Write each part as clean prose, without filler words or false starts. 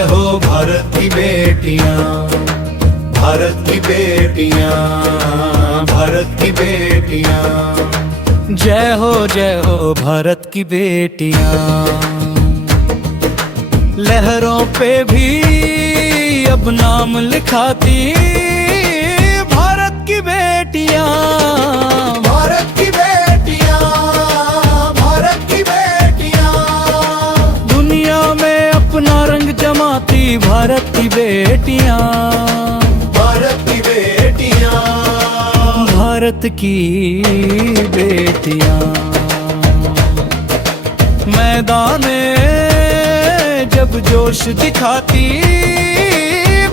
जय हो भारत की बेटियां, भारत की बेटियां, भारत की बेटियां। जय हो भारत की बेटियां। लहरों पे भी अब नाम लिखाती भारत की बेटियां, भारत की बेटियां, भारत की बेटियां। दुनिया में अपना रंग जमाती भारत की बेटियां, भारत की बेटियां, भारत की बेटियां। मैदान जब जोश दिखाती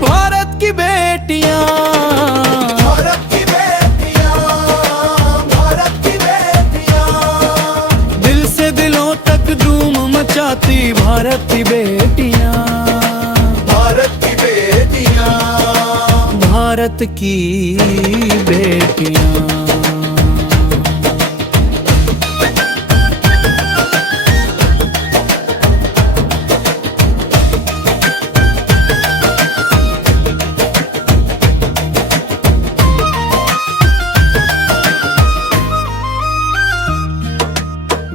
भारत की बेटियां, भारत की बेटियां, भारत की बेटियां। दिल से दिलों तक धूम मचाती भारत की बेटियां, भारत की बेटियां, भारत की बेटियां।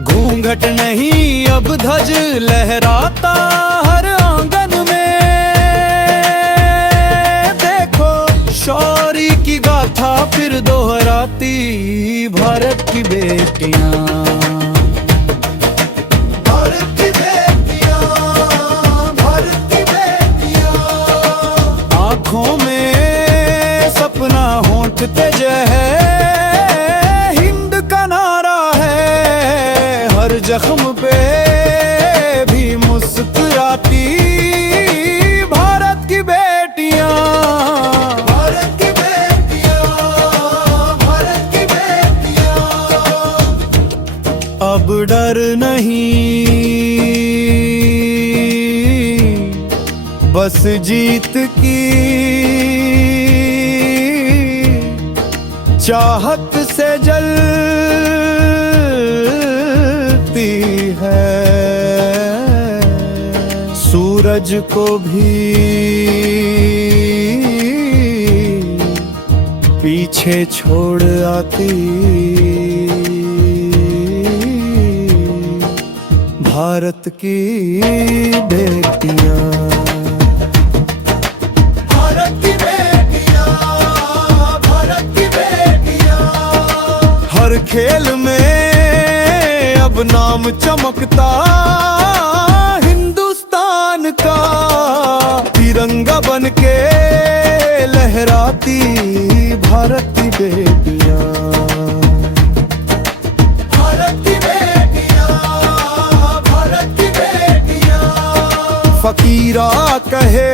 घूंघट नहीं अब ध्वज लहराता हर आंगन में। देखो शौर्य की गाथा फिर दोहराती भारत की बेटियां, भारत की बेटियां, भारत की बेटियां। आंखों में सपना होंठ पे जय है, जख्म पे भी मुस्कुराती भारत की बेटियां, भारत की बेटियां, भारत की बेटियां। अब डर नहीं बस जीत की चाहत से है। सूरज को भी पीछे छोड़ आती भारत की बेटियां, भारत की बेटियां, भारत की बेटियां। हर खेल में अब नाम चमकता हिंदुस्तान का, तिरंगा बनके लहराती भारत की बेटियां, भारत की बेटियां, भारत की बेटियां। फकीरा कहे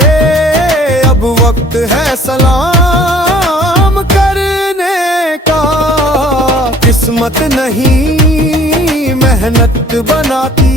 अब वक्त है सलाम करने का, किस्मत नहीं मेहनत बनाती